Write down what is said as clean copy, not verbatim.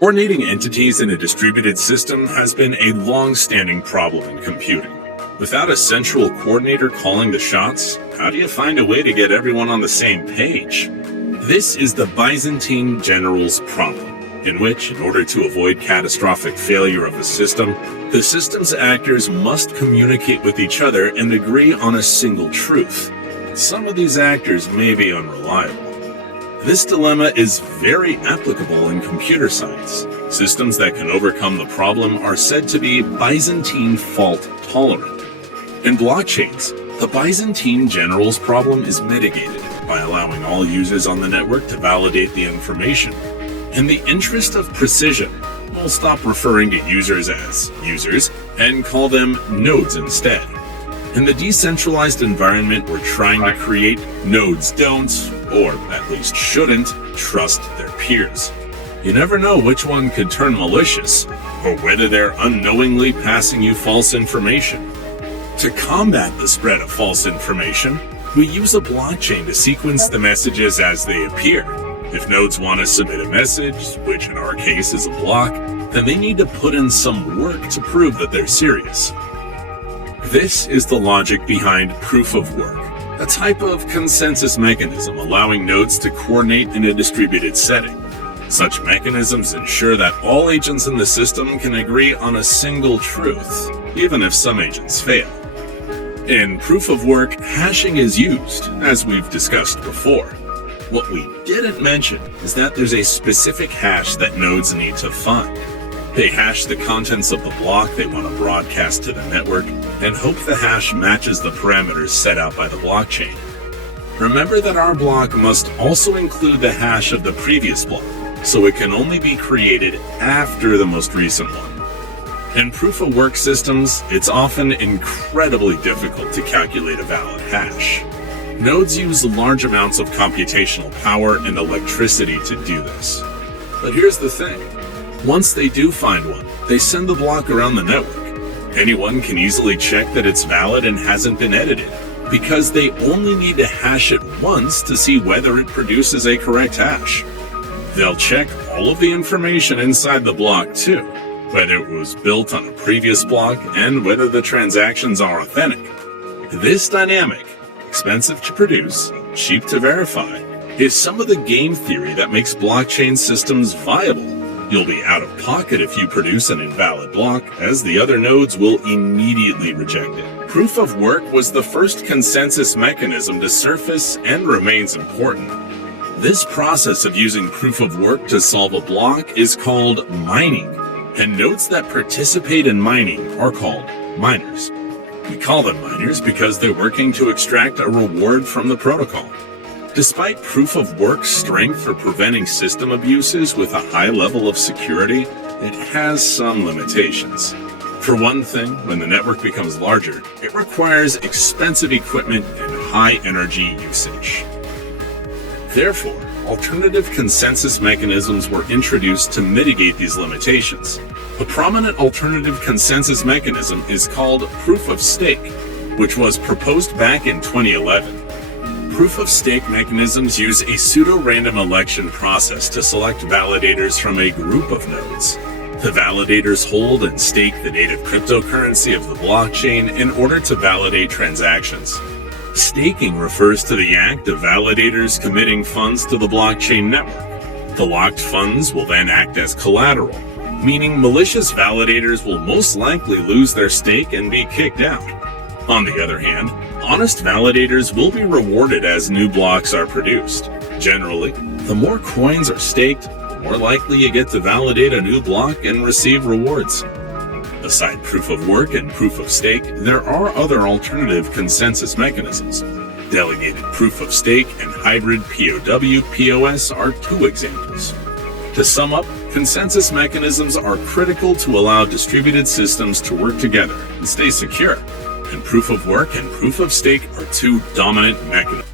Coordinating entities in a distributed system has been a long-standing problem in computing. Without a central coordinator calling the shots, how do you find a way to get everyone on the same page? This is the Byzantine general's problem, in which, in order to avoid catastrophic failure of a system, the system's actors must communicate with each other and agree on a single truth. Some of these actors may be unreliable. This dilemma is very applicable in computer science. Systems that can overcome the problem are said to be Byzantine fault tolerant. In blockchains, the Byzantine general's problem is mitigated by allowing all users on the network to validate the information. In the interest of precision, we'll stop referring to users as users and call them nodes instead. In the decentralized environment we're trying to create, nodes don't, or at least shouldn't, trust their peers. You never know which one could turn malicious, or whether they're unknowingly passing you false information. To combat the spread of false information, we use a blockchain to sequence the messages as they appear. If nodes want to submit a message, which in our case is a block, then they need to put in some work to prove that they're serious. This is the logic behind proof of work, a type of consensus mechanism allowing nodes to coordinate in a distributed setting. Such mechanisms ensure that all agents in the system can agree on a single truth, even if some agents fail. In proof of work, hashing is used, as we've discussed before. What we didn't mention is that there's a specific hash that nodes need to find. They hash the contents of the block they want to broadcast to the network and hope the hash matches the parameters set out by the blockchain. Remember that our block must also include the hash of the previous block, so it can only be created after the most recent one. In proof-of-work systems, it's often incredibly difficult to calculate a valid hash. Nodes use large amounts of computational power and electricity to do this. But here's the thing. Once they do find one, they send the block around the network. Anyone can easily check that it's valid and hasn't been edited, because they only need to hash it once to see whether it produces a correct hash. They'll check all of the information inside the block too, whether it was built on a previous block and whether the transactions are authentic. This dynamic, expensive to produce, cheap to verify, is some of the game theory that makes blockchain systems viable. You'll be out of pocket if you produce an invalid block, as the other nodes will immediately reject it. Proof of work was the first consensus mechanism to surface and remains important. This process of using proof of work to solve a block is called mining, and nodes that participate in mining are called miners. We call them miners because they're working to extract a reward from the protocol. Despite proof of work's strength for preventing system abuses with a high level of security, it has some limitations. For one thing, when the network becomes larger, it requires expensive equipment and high energy usage. Therefore, alternative consensus mechanisms were introduced to mitigate these limitations. A prominent alternative consensus mechanism is called proof of stake, which was proposed back in 2011. Proof-of-stake mechanisms use a pseudo-random election process to select validators from a group of nodes. The validators hold and stake the native cryptocurrency of the blockchain in order to validate transactions. Staking refers to the act of validators committing funds to the blockchain network. The locked funds will then act as collateral, meaning malicious validators will most likely lose their stake and be kicked out. On the other hand, honest validators will be rewarded as new blocks are produced. Generally, the more coins are staked, the more likely you get to validate a new block and receive rewards. Beside proof of work and proof of stake, there are other alternative consensus mechanisms. Delegated proof of stake and hybrid PoW PoS are two examples. To sum up, consensus mechanisms are critical to allow distributed systems to work together and stay secure. And proof of work and proof of stake are two dominant mechanisms.